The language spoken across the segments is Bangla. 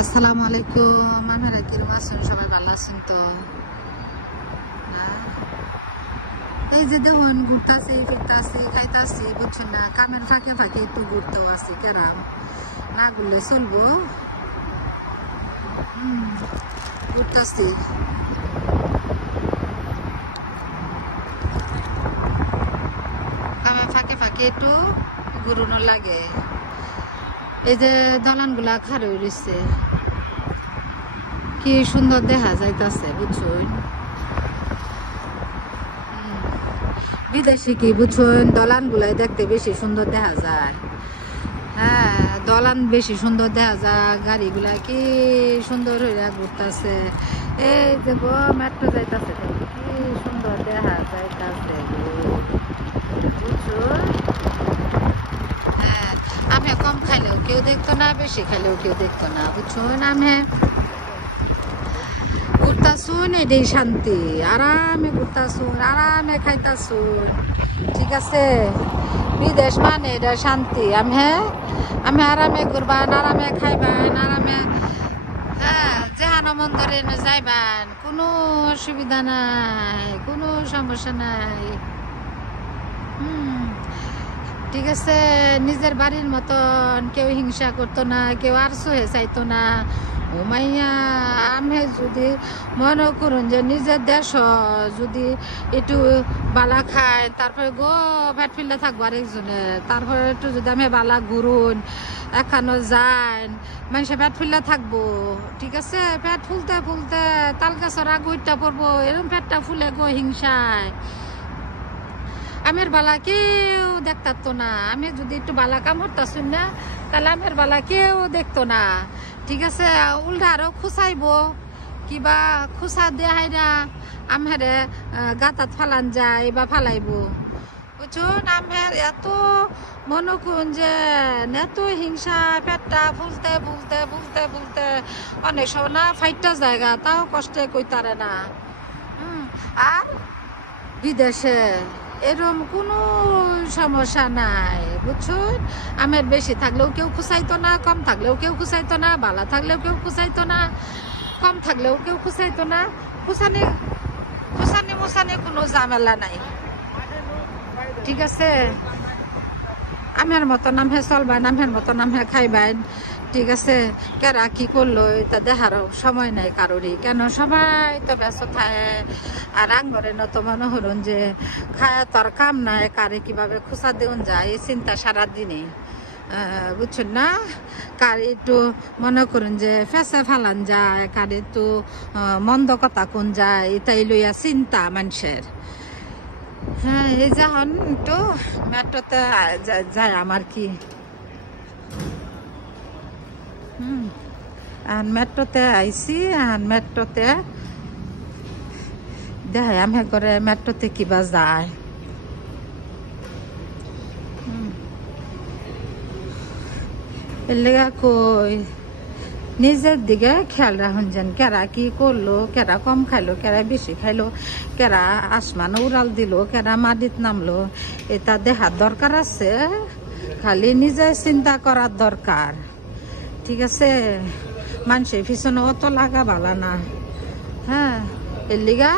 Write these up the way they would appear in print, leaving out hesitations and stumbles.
আসসালামু আলাইকুম। আমরা কিরকম আছেন? সবাই ভালো আছেন তো? এই যে দেখুন ঘুরতেছি ফিরতেছি খাইতেছি, বুঝছেন না? কামের ফাঁকে ফাঁকে একটু ঘুরতেও আছি, কেরাম না ঘুরলে চলবো। ঘুরতেছি, কামের ফাঁকে ফাঁকে একটু ঘুরানো লাগে। এই যে দলান গুলা খারে রয়েছে, কি সুন্দর দেখা যাইতাছে, বুঝছেন? বিদেশি কি বুঝছেন, দলান গুলাই দেখতে বেশি সুন্দর দেখা যায়। হ্যাঁ, দলান বেশি সুন্দর দেখা যায়, গাড়িগুলা কি সুন্দর হইয়া ঘুরতেছে। এই যে মেট্রো যাইতাছে, কি সুন্দর দেখা যাইতাছে, বুঝছো? হ্যাঁ, আমি কম খাইলেও কেউ দেখতো না, বেশি খাইলেও কেউ দেখতো না, বুঝছো? আমি ঘুরতাছুন, এটাই শান্তি। আরামে ঘুরতাছুন, আরামে খাইতাছুন, ঠিক আছে? বিদেশ মানে এটা শান্তি। আমি আরামে ঘুরবান, আরামে খাইবান, আরামে যেহানো মন্দরে যাইবান, কোনো অসুবিধা নাই, কোনো সমস্যা নাই। ঠিক আছে, নিজের বাড়ির মতন কেউ হিংসা করতো না, কেউ আর সহে চাইতো না। ও মাইয়া, আমি যদি মনে করুন যে নিজের দেশ যদি একটু বালা খায়, তারপরে পেট ফিল্লা থাকবো আরেকজনে, তারপরে একটু যদি আমি বালা ঘুরুন এখানো যান, মানুষে পেট ফিল্লা থাকবো, ঠিক আছে? পেট ফুলতে ফুলতে তাল গাছের আগুইটা পড়বো, এরকম পেটটা ফুলে গো হিংসায়। আমের বালা কেউ দেখতো না। আমি যদি একটু বালা কাম হতাছি না, তাহলে আমের বালা কেউ দেখতো না, ঠিক আছে? উল্টা আরো খুচাইবো, কিবা খুচা দেহাইরা আমেরে গাতাত ফালান যায় বা ফালাইবো, বুঝুন? আমের এত মনে করুন যে এত হিংসা, পেটটা ফুলতে ফুলতে ফুলতে ফুলতে অনেক সময় না ফাইটটা জায়গা, তাও কষ্টে কইতারে না। আর বিদেশে এরম কোনো সমস্যা নাই, বুঝছুন? আমের বেশি থাকলেও কেউ খুচাইতো না, কম থাকলেও কেউ খুচাইতো না, বালা থাকলেও কেউ খুচাইতো না, কম থাকলেও কেউ খুচাইতো না। খুচানি খুচানি মুচানি কোনো ঝামেলা নাই, ঠিক আছে? আমের মতো নামে চলবেন, আমের মতো নামে খাইবেন, ঠিক আছে? কেরা কি করলো এটা দেখার সময় নাই কারোরই, কেন সবাই তো ব্যস্ত থাকে। আর আঙ্গরে নত মনে হরুন যে খায় তোর কাম নাই, কারে কিভাবে খোঁচা দেউন যায় এই চিন্তা সারাদিনে, বুঝছেন না? কার একটু মনে করুন যে ফেসে ফালান যায়, কার একটু মন্দ কথা কোন যায়, এটাই লইয়া চিন্তা মানুষের। হ্যাঁ, এই যখন একটু মেট্রোতে যায় আমার কি মেট্রোতে আইসি, মেট্রোতে দেখাই আমি করে মেট্রোতে কিবা যায়। এর লেগা কই নিজের দিকে খেয়াল রাখুন, যেন কেরা কি করলো, কেরা কম খাইলো, কেরা বেশি খাইলো, কেরা আসমান উড়াল দিল, কেরা মাটিত নামলো, এটা দেখার দরকার আছে। খালি নিজে চিন্তা করার দরকার, ঠিক আছে? মানুষের পিছনে অত লাগা ভালা না। হ্যাঁ, এর লিগা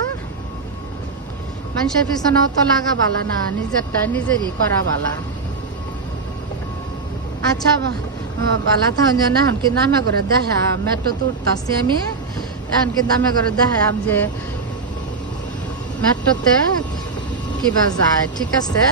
মানুষের পিছনে অত লাগা ভালা না, নিজেরটা নিজেরই করা ভালা। আচ্ছা, বালা থাকুন যেন। এখন কিন্তু আমি করে দেখা মেট্রো তুলতাছি আমি, এখন কিন্তু আমি করে দেখাম যে মেট্রোতে কিবা যায়, ঠিক আছে?